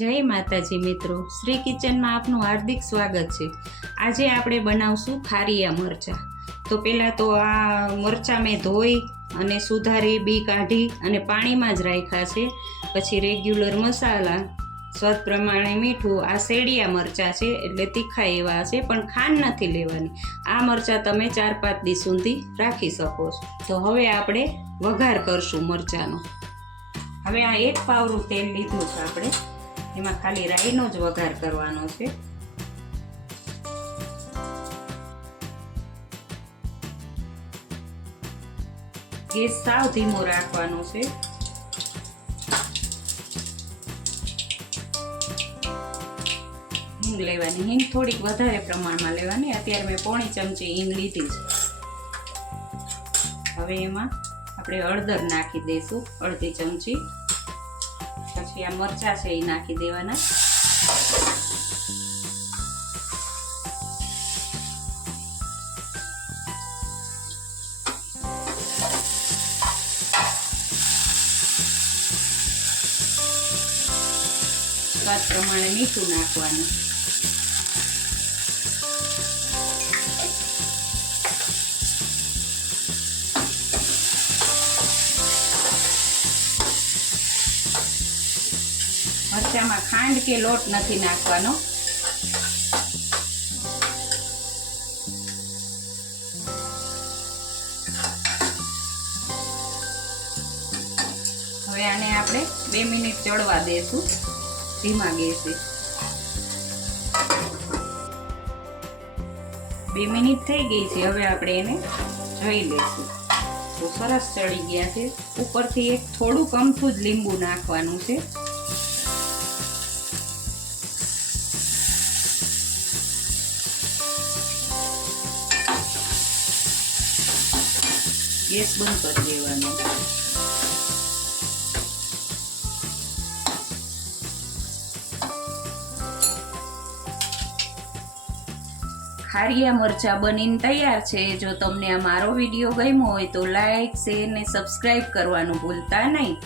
જય માતાજી મિત્રો, શ્રી કિચનમાં આપનું હાર્દિક સ્વાગત છે। આજે આપણે બનાવશું ખારિયા મરચાં। તો પહેલાં તો આ મરચાં મેં ધોઈ અને સુધારી બી કાઢી અને પાણીમાં જ રાખ્યા છે। પછી રેગ્યુલર મસાલા, સ્વાદ પ્રમાણે મીઠું। આ શેડિયા મરચાં છે એટલે તીખા એવા છે, પણ ખાંડ નથી લેવાની। આ મરચાં તમે 4-5 દી સુધી રાખી શકો છો। તો હવે આપણે વઘાર કરશું મરચાંનો। હવે આ 1 પાવરું તેલ લીધું છે આપણે, એમાં ખાલી રાઈનો જ વઘાર કરવાનો છે। ગેસ સાવ ધીમો રાખવાનો છે। હિંગ લેવાની, હિંગ થોડીક વધારે પ્રમાણમાં લેવાની। અત્યારે મેં પોણી ચમચી હિંગ લીધી છે। હવે એમાં આપણે હળદર નાખી દઈશું, અડધી ચમચી। પછી આ મરચાં છે એ નાખી દેવાના। સ્વાદ પ્રમાણે મીઠું નાખવાનું। મરચામાં ખાંડ કે લોટ નથી નાખવાનો। હવે આને આપણે 2 મિનિટ ચડવા દેશું ધીમા ગેસે। 2 મિનિટ થઈ ગઈ છે। હવે આપણે એને જોઈ લઈશું। તો સરસ ચડી ગયા છે। ઉપરથી એક થોડુંક અમથું જ લીંબુ નાખવાનું છે। ગેસ બંધ કરી દેવાનો। ખારિયા મરચાં બનીને તૈયાર છે। જો તમને આ મારો વિડીયો ગમ્યો હોય તો લાઈક, શેર ને સબસ્ક્રાઈબ કરવાનું ભૂલતા નહીં।